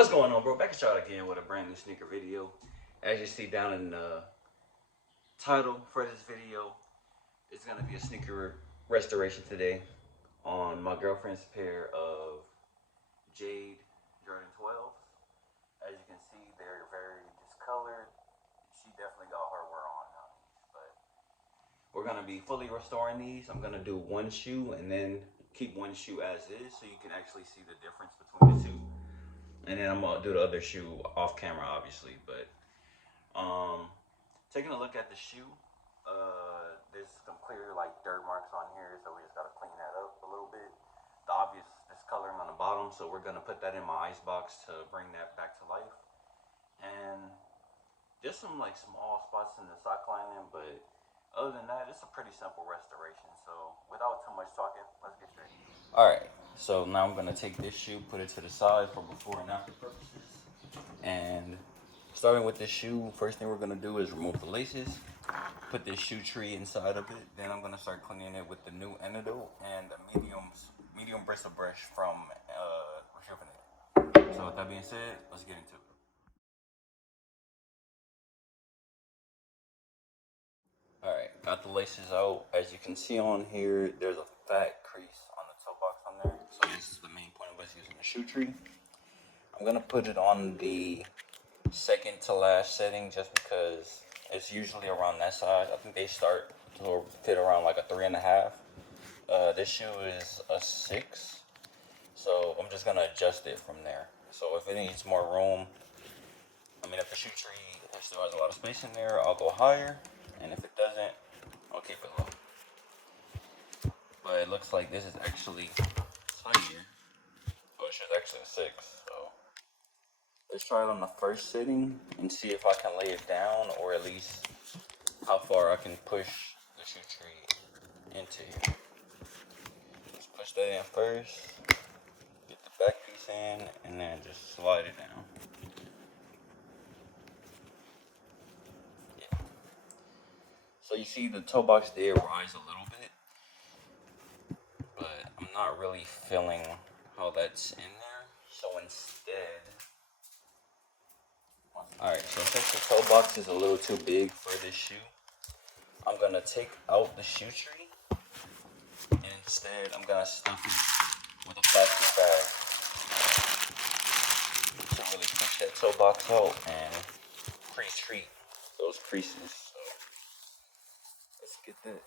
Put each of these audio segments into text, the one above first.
What's going on, bro? Back at y'all again with a brand new sneaker video. As you see down in the title for this video, it's gonna be a sneaker restoration today on my girlfriend's pair of Jade Jordan 12s. As you can see, they're very discolored. She definitely got hardware on these, but we're gonna be fully restoring these. I'm gonna do one shoe and then keep one shoe as is, so you can actually see the difference between the two. And then I'm gonna do the other shoe off camera, obviously. But taking a look at the shoe, there's some clear like dirt marks on here, so we just gotta clean that up a little bit. The obvious discoloring on the bottom, so we're gonna put that in my ice box to bring that back to life. And just some like small spots in the sock lining, but other than that, it's a pretty simple restoration. So without too much talking, let's get straight. All right. So now I'm gonna take this shoe, put it to the side for before and after purposes. And starting with this shoe, first thing we're gonna do is remove the laces, put this shoe tree inside of it. Then I'm gonna start cleaning it with the new antidote and the medium bristle brush from Rejuvenate. So with that being said, let's get into it. All right, got the laces out. As you can see on here, there's a fat crease on the toe box on there. So this is the main point of us using the shoe tree. I'm gonna put it on the second to last setting just because it's usually around that size. I think they start to fit around like a 3.5. This shoe is a 6, so I'm just gonna adjust it from there. So if it needs more room, if the shoe tree still has a lot of space in there, I'll go higher, and if it doesn't, I'll keep it low. But it looks like this is actually tighter. Oh, it's just actually a 6, so let's try it on the first sitting and see if I can lay it down, or at least how far I can push the shoe tree into here. Let's push that in first, get the back piece in, and then just slide it down. Yeah. So you see the toe box did rise a little bit, but I'm not really feeling how that's in there. So instead, alright, so since the toe box is a little too big for this shoe, I'm gonna take out the shoe tree, and instead I'm gonna stuff it with a plastic bag to really push that toe box out and pre-treat those creases. So let's get that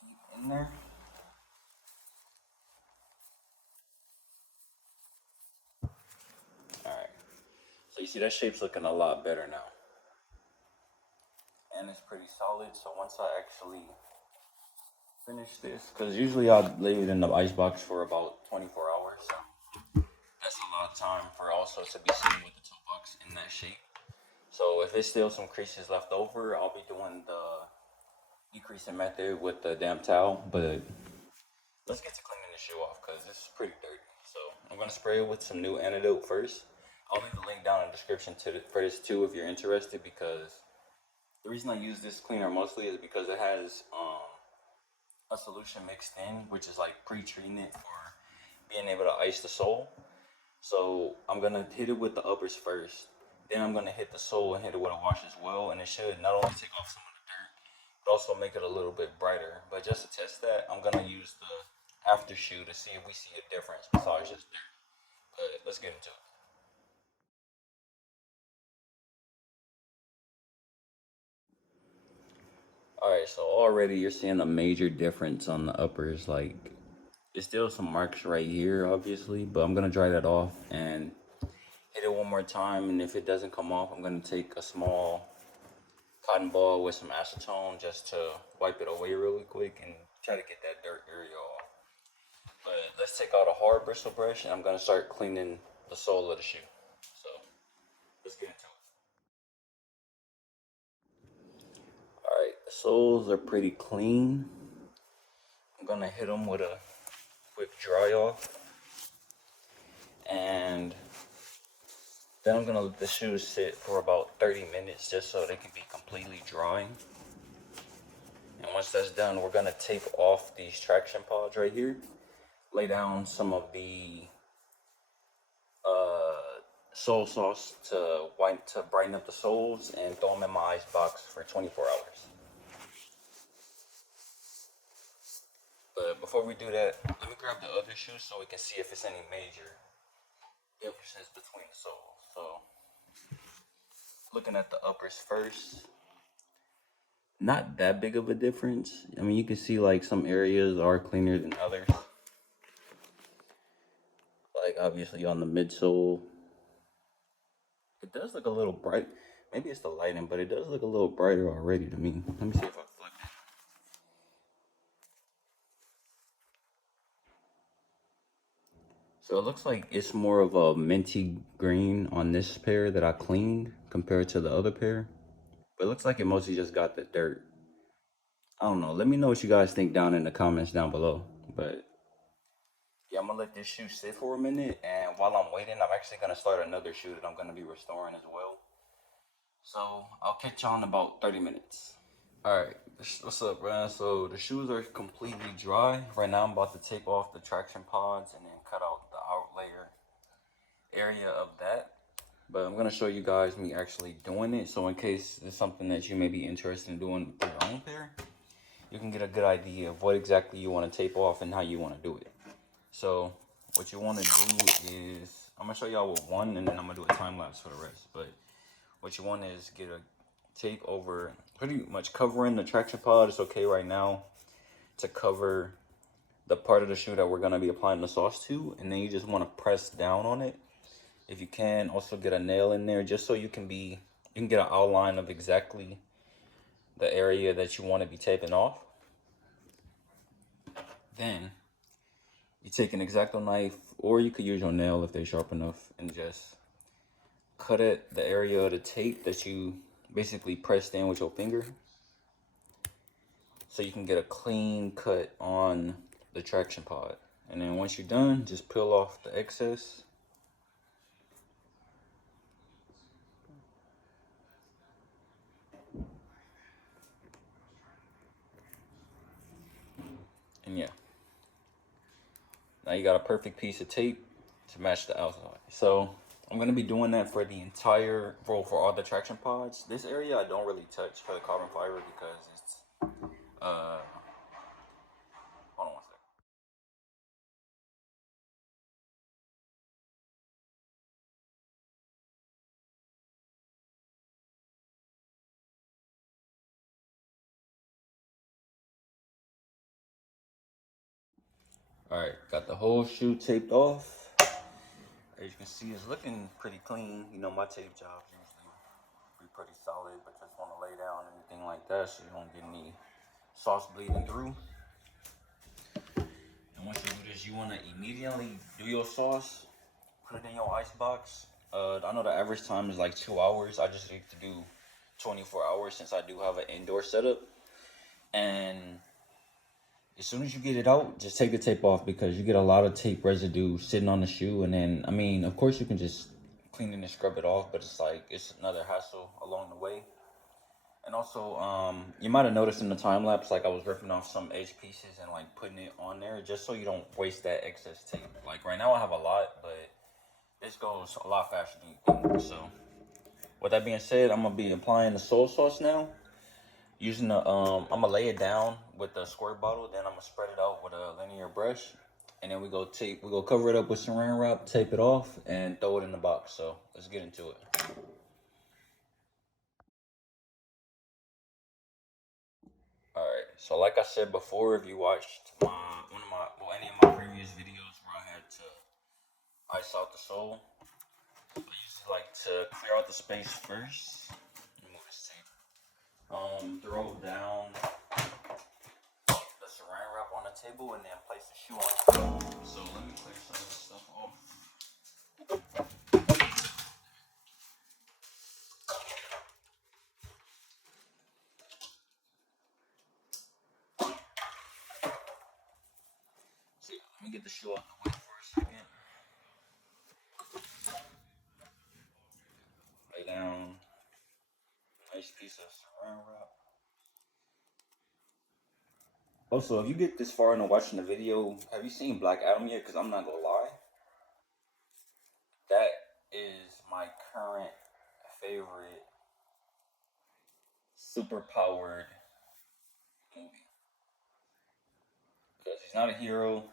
deep in there. Alright, so you see that shape's looking a lot better now. And it's pretty solid, so once I actually finish this, because usually I'll leave it in the ice box for about 24 hours, so that's a lot of time for also to be sitting with the toe box in that shape. So if there's still some creases left over, I'll be doing the decreasing method with the damp towel. But let's get to cleaning the shoe off because this is pretty dirty. So I'm gonna spray it with some new antidote first. I'll leave the link down in the description for this too if you're interested, because the reason I use this cleaner mostly is because it has a solution mixed in, which is like pre-treating it for being able to ice the sole. So I'm gonna hit it with the uppers first. Then I'm gonna hit the sole and hit it with a wash as well, and it should not only take off some of the dirt, but also make it a little bit brighter. But just to test that, I'm gonna use the after shoe to see if we see a difference besides just dirt. But let's get into it. Alright, so already you're seeing a major difference on the uppers. Like, there's still some marks right here, obviously, but I'm gonna dry that off and hit it one more time. And if it doesn't come off, I'm gonna take a small cotton ball with some acetone just to wipe it away really quick and try to get that dirt area off. But let's take out a hard bristle brush and I'm gonna start cleaning the sole of the shoe. So let's get into it. Alright, the soles are pretty clean. I'm gonna hit them with a quick dry off. And then I'm gonna let the shoes sit for about 30 minutes just so they can be completely dry. And once that's done, we're gonna tape off these traction pods right here. Lay down some of the sole sauce to brighten up the soles and throw them in my ice box for 24 hours. But before we do that, let me grab the other shoe so we can see if it's any major differences between the soles. So, looking at the uppers first, not that big of a difference. I mean, you can see like some areas are cleaner than others. Like obviously on the midsole, it does look a little bright. Maybe it's the lighting, but it does look a little brighter already to me. Let me see if I flip it. So it looks like it's more of a minty green on this pair that I cleaned compared to the other pair. But it looks like it mostly just got the dirt. I don't know. Let me know what you guys think down in the comments down below. But yeah, I'm gonna let this shoe sit for a minute, and while I'm waiting, I'm actually gonna start another shoe that I'm gonna be restoring as well. So I'll catch y'all in about 30 minutes. Alright, what's up, man? So the shoes are completely dry. Right now I'm about to take off the traction pods and then cut out the out layer area of that. But I'm gonna show you guys me actually doing it. So in case it's something that you may be interested in doing for your own pair, you can get a good idea of what exactly you want to tape off and how you want to do it. So what you want to do is, I'm gonna show y'all with one and then I'm gonna do a time lapse for the rest. But what you want is get a tape over, pretty much covering the traction pod. It's okay right now to cover the part of the shoe that we're gonna be applying the sauce to, and then you just want to press down on it. If you can, also get a nail in there just so you can get an outline of exactly the area that you want to be taping off. Then you take an X-Acto knife, or you could use your nail if they're sharp enough, and just cut at the area of the tape that you basically pressed in with your finger, so you can get a clean cut on the traction pod. And then once you're done, just peel off the excess. And yeah, now you got a perfect piece of tape to match the outside. So I'm gonna be doing that for the entire roll for all the traction pods. This area I don't really touch for the carbon fiber because it's hold on one second. All right, got the whole shoe taped off. As you can see, it's looking pretty clean. You know, my tape jobs usually be pretty solid, but just want to lay down anything like that so you don't get any sauce bleeding through. And once you do this, you want to immediately do your sauce, put it in your ice box. I know the average time is like 2 hours. I just need to do 24 hours since I do have an indoor setup. And as soon as you get it out, just take the tape off because you get a lot of tape residue sitting on the shoe. And then, I mean, of course you can just clean it and scrub it off, but it's like, it's another hassle along the way. And also, you might have noticed in the time lapse, like I was ripping off some edge pieces and like putting it on there just so you don't waste that excess tape. Like right now I have a lot, but this goes a lot faster than you think. So with that being said, I'm gonna be applying the soy sauce now. Using the I'm gonna lay it down with the squirt bottle, then I'm gonna spread it out with a linear brush, and then we go cover it up with saran wrap, tape it off, and throw it in the box. So let's get into it. All right. So like I said before, if you watched any of my previous videos where I had to ice out the sole, I usually like to clear out the space first. Let me move this tape. Throw down the saran wrap on the table and then place the shoe on it. So let me clear some of this stuff off. So yeah, let me get the shoe out the way for a second. Lay down a nice piece of saran wrap. Also, if you get this far into watching the video, have you seen Black Adam yet? Because I'm not gonna lie, that is current favorite superpowered movie. Because he's not a hero.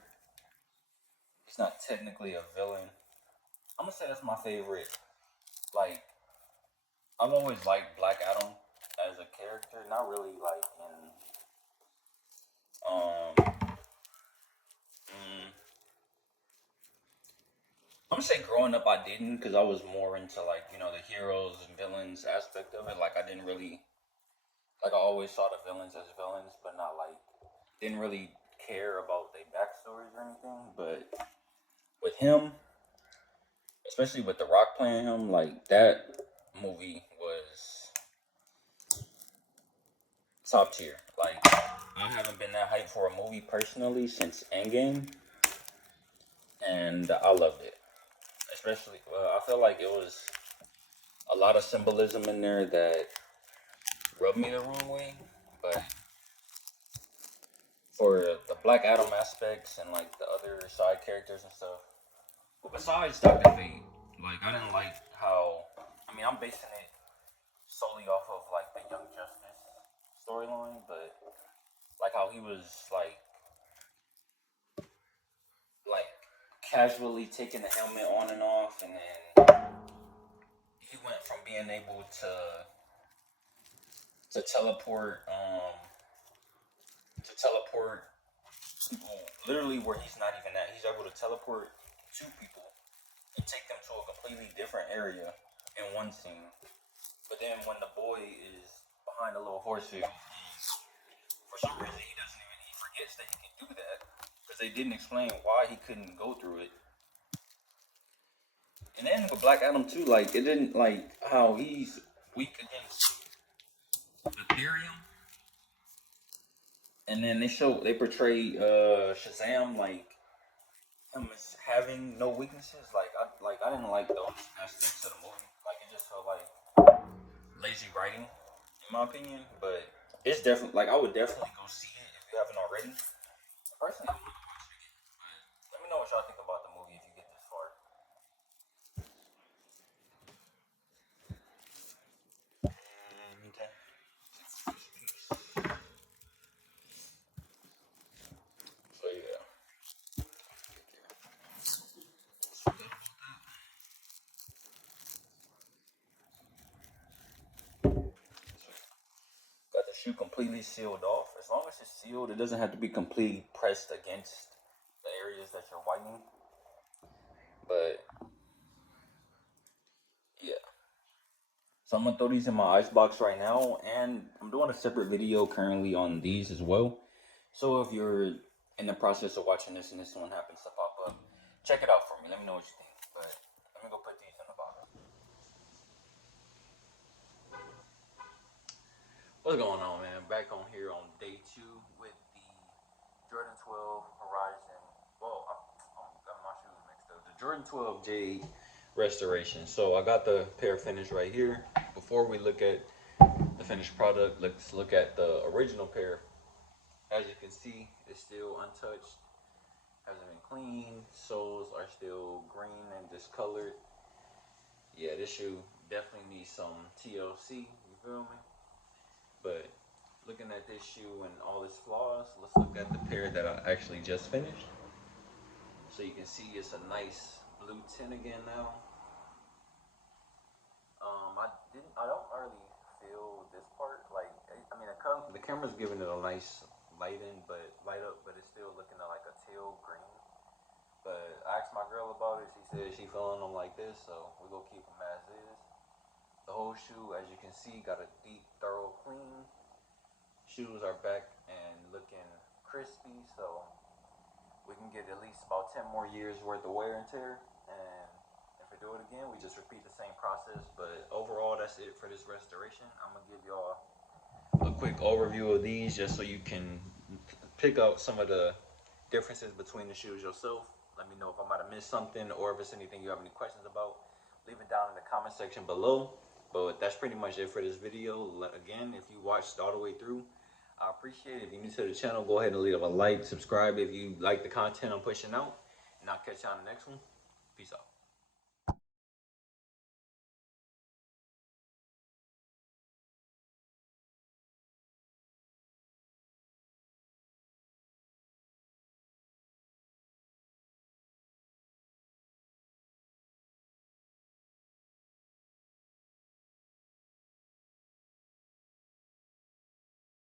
He's not technically a villain. I'm gonna say that's my favorite. Like, I've always liked Black Adam as a character. Not really like in mm, I'm gonna say growing up I didn't, because I was more into like, the heroes and villains aspect of it. Like, I didn't really, like, I always saw the villains as villains, but not like, didn't really care about their backstories or anything. But with him, especially with The Rock playing him, like, that movie was top tier. Like, I haven't been that hyped for a movie personally since Endgame, and I loved it. Especially, I feel like it was a lot of symbolism in there that rubbed me the wrong way. But for the Black Adam aspects and like the other side characters and stuff, well, besides Doctor Fate, like, I didn't like how. I mean, I'm basing it solely off of like the Young Justice storyline, but like how he was like casually taking the helmet on and off, and then he went from being able to teleport people literally where he's not even at. He's able to teleport to people and take them to a completely different area in one scene. But then when the boy is behind a little horse field, for some reason he forgets that he can do that, because they didn't explain why he couldn't go through it. And then with Black Adam too, like, it didn't, like how he's weak against Ethereum, and then they portray Shazam like him as having no weaknesses. I didn't like those aspects of the movie. Like, it just felt like lazy writing, in my opinion. But it's definitely, like, I would definitely go see it if you haven't already. Personally, I would watch it again. But let me know what y'all think about the movie if you get this far. Okay. So yeah. Got the shoe completely sealed off. As long as it's sealed, it doesn't have to be completely pressed against the areas that you're whitening. But yeah. So I'm gonna throw these in my icebox right now, and I'm doing a separate video currently on these as well. So if you're in the process of watching this and this one happens to pop up, check it out for me. Let me know what you think. But let me go put these in the bottle. What's going on, man? Back on here on day 2 with the Jordan 12 Horizon. Well, I'm got my shoes mixed up. The Jordan 12 J restoration. So I got the pair finished right here. Before we look at the finished product, let's look at the original pair. As you can see, it's still untouched, hasn't been cleaned. Soles are still green and discolored. Yeah, this shoe definitely needs some TLC, you feel me? But looking at this shoe and all its flaws, let's look at the pair that I actually just finished. So you can see it's a nice blue tint again now. I don't really feel this part. Like, I mean, the camera's giving it a nice light up, but it's still looking at like a teal green. But I asked my girl about it. She said she feeling them like this, so we're gonna keep them as is. The whole shoe, as you can see, got a deep, thorough clean. Shoes are back and looking crispy, so we can get at least about 10 more years worth of wear and tear. And if we do it again, we just repeat the same process. But overall, that's it for this restoration. I'm gonna give y'all a quick overview of these just so you can pick out some of the differences between the shoes yourself. Let me know if I might have missed something, or if it's anything you have any questions about. Leave it down in the comment section below. But that's pretty much it for this video. Again, if you watched all the way through, I appreciate it. If you're new to the channel, go ahead and leave a like, subscribe if you like the content I'm pushing out, and I'll catch you on the next one. Peace out.